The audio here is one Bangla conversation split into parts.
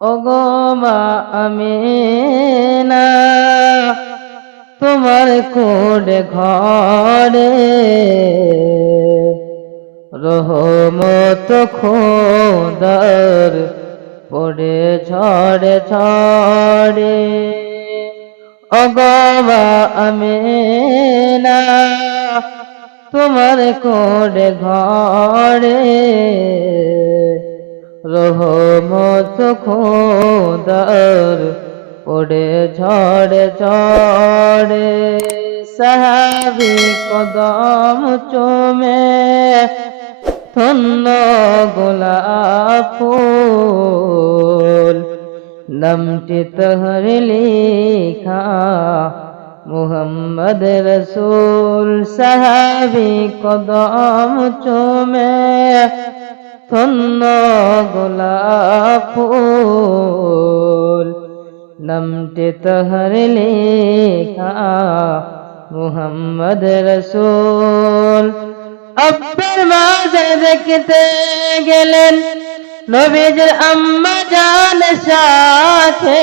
ওগো মা আমিনা তোমার কোলে ঘরে রহমত খোদার পড়ে ঝড়ে ঝড়ে। ওগো মা আমিনা তোমার কোলে ঘরে রহমত খোদার পড়ে ঝড়ে ঝড়ে। সাহাবী কদম চুমে ধন্য গোলাপ ফুল, নামটি তহর লিখা মুহাম্মদ রসূল। সাহাবী কদম চুমে ধন্য গোলাপ ফুল, নামটি তহর লেখা মুহাম্মদ রসূল। আব্বার মাঝে দেখতে গেলেন নবীজির আম্মা জান সাথে,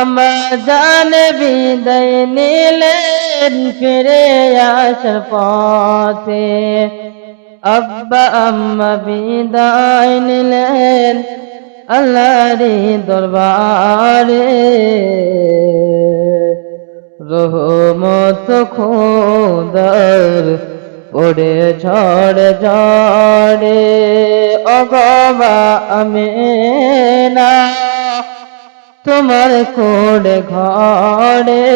আম্মা জান বিদায় নিলেন ফিরে আসার পথে। আব্বা আম্মা বিদায় নিলেন আল্লাহরি দরবারে, রহমত খোদার পড়ে ঝড়ে ঝড়ে। ওগো মা আমিনা তোমার কোলে ঘরে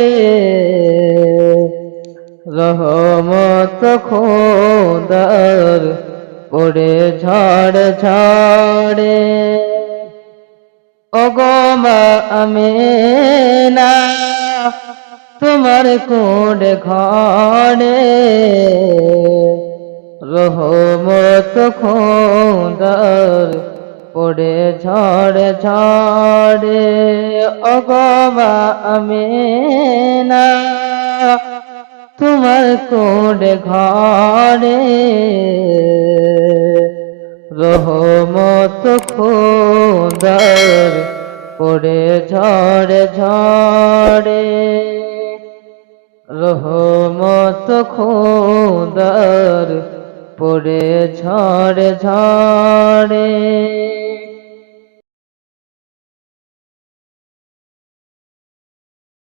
রহমত খোদার পড়ে ঝড়ে ঝড়ে। ওগো মা আমিনা তোমার কোলে ঘরে রহমত খোদার পড়ে ঝড়ে ঝড়ে। ওগো মা আমিনা তোমার কোলে ঘরে রহমত খোদার পড়ে ঝড়ে ঝড়ে। রহমত খোদার পড়ে ঝড়ে ঝড়ে।